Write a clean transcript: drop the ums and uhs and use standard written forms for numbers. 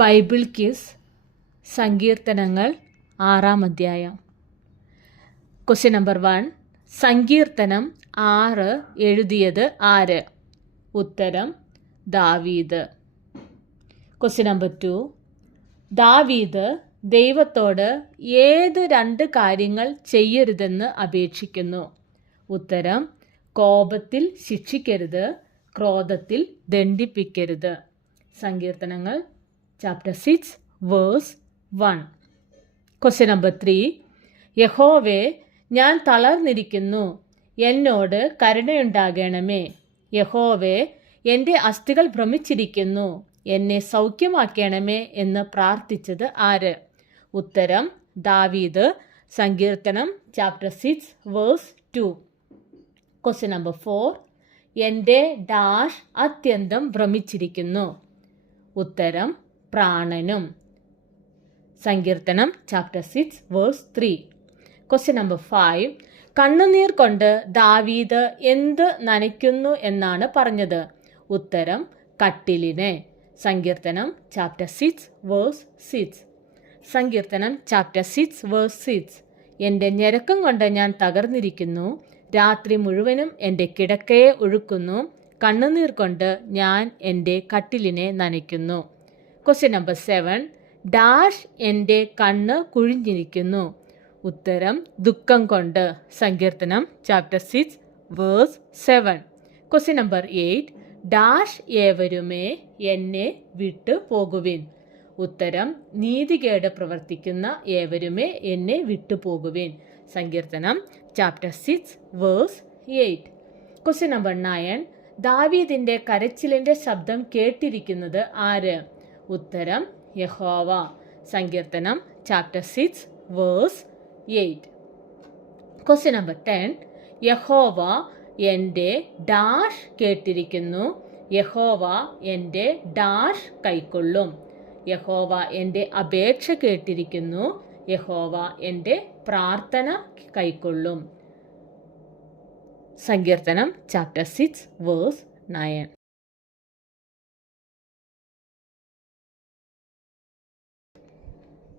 Bible quiz സങ്കീർത്തനങ്ങൾ 6-ാം അധ്യായം. Question number 1. സങ്കീർത്തനം 6 എഴുതിയത് ആര്? ഉത്തരം ദാവീദ്. Question number 2. ദാവീദ് ദൈവത്തോട് ഏത് 2 കാര്യങ്ങൾ ചെയ്യരുതെന്ന് അപേക്ഷിക്കുന്നു? ഉത്തരം കോപത്തിൽ ശിക്ഷിക്കരുത്, ക്രോധത്തിൽ ദണ്ഡിപ്പിക്കരുത്. സങ്കീർത്തനങ്ങൾ ചാപ്റ്റർ 6 വേഴ്സ് 1. Question number 3. യഹോവേ, ഞാൻ തളർന്നിരിക്കുന്നു, എന്നോട് കരുണയുണ്ടാകണമേ. യഹോവേ, എൻ്റെ അസ്ഥികൾ ഭ്രമിച്ചിരിക്കുന്നു, എന്നെ സൗഖ്യമാക്കണമേ എന്ന് പ്രാർത്ഥിച്ചത് ആര്? ഉത്തരം ദാവീദ്. സങ്കീർത്തനം ചാപ്റ്റർ 6 വേഴ്സ് 2. Question number 4. എൻ്റെ ഡാഷ് അത്യന്തം ഭ്രമിച്ചിരിക്കുന്നു. ഉത്തരം പ്രാണനും. സങ്കീർത്തനം ചാപ്റ്റർ 6 വേഴ്സ് 3. Question number 5. കണ്ണുനീർ കൊണ്ട് ദാവീദ് എന്ത് നനയ്ക്കുന്നു എന്നാണ് പറഞ്ഞത്? ഉത്തരം കട്ടിലിനെ. സങ്കീർത്തനം ചാപ്റ്റർ 6 വേഴ്സ് 6. സങ്കീർത്തനം ചാപ്റ്റർ 6 വേഴ്സ് 6. എൻ്റെ ഞരക്കം കൊണ്ട് ഞാൻ തകർന്നിരിക്കുന്നു, രാത്രി മുഴുവനും എൻ്റെ കിടക്കയെ ഒഴുക്കുന്നു, കണ്ണുനീർ കൊണ്ട് ഞാൻ എൻ്റെ കട്ടിലിനെ നനയ്ക്കുന്നു. Question number 7. ഡാഷ് എൻ്റെ കണ്ണ് കുഴിഞ്ഞിരിക്കുന്നു. ഉത്തരം ദുഃഖം കൊണ്ട്. സങ്കീർത്തനം chapter 6 verse 7. Question number 8. Dash ഏവരുമേ എന്നെ വിട്ടു പോകുവിൻ. ഉത്തരം നീതികേട് പ്രവർത്തിക്കുന്ന ഏവരുമേ എന്നെ വിട്ടു പോകുവിൻ. സങ്കീർത്തനം ചാപ്റ്റർ 6 വേഴ്സ് 8. Question number 9. ദാവീദിന്റെ കരച്ചിലിന്റെ ശബ്ദം കേട്ടിരിക്കുന്നത് ആര്? ഉത്തരം യഹോവ. സങ്കീർത്തനം ചാപ്റ്റർ 6 വേഴ്സ് 8. Question number 10. യഹോവ എൻ്റെ ഡാഷ് കേട്ടിരിക്കുന്നു, യഹോവ എൻ്റെ ഡാഷ് കൈക്കൊള്ളും. യഹോവ എൻ്റെ അപേക്ഷ കേട്ടിരിക്കുന്നു, യഹോവ എൻ്റെ പ്രാർത്ഥന കൈക്കൊള്ളും. സങ്കീർത്തനം ചാപ്റ്റർ 6 വേഴ്സ് 9.